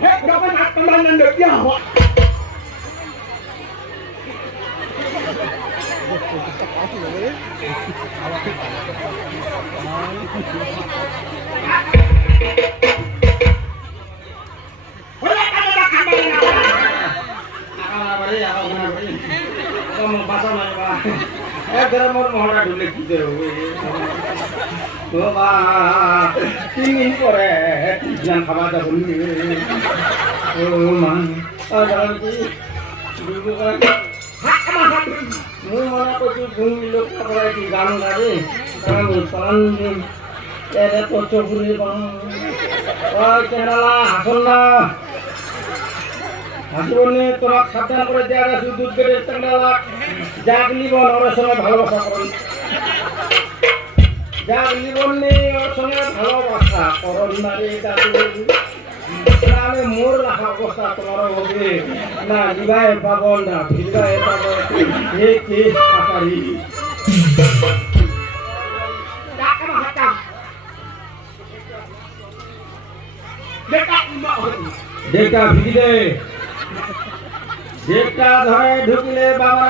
Hết cho cái mặt tao lên được chứ hả? হাসিবনে তোমাকে সাবধান করে দেওয়া গেছে দুধ গেটের চাঙ্গালা যাক লিবন ওর সঙ্গে ভালোবাসা করুন যাক লিবন নেই ওর সঙ্গে ভালোবাসা করুন না রে দাদু আমি মোর রাখা অবস্থা তোমার হবে না বিবাহে পাবো না বিবাহে পাবো হে কে আকারি ডেটা ভিড়ে ডেটা ধরে ঢুকলে বাবা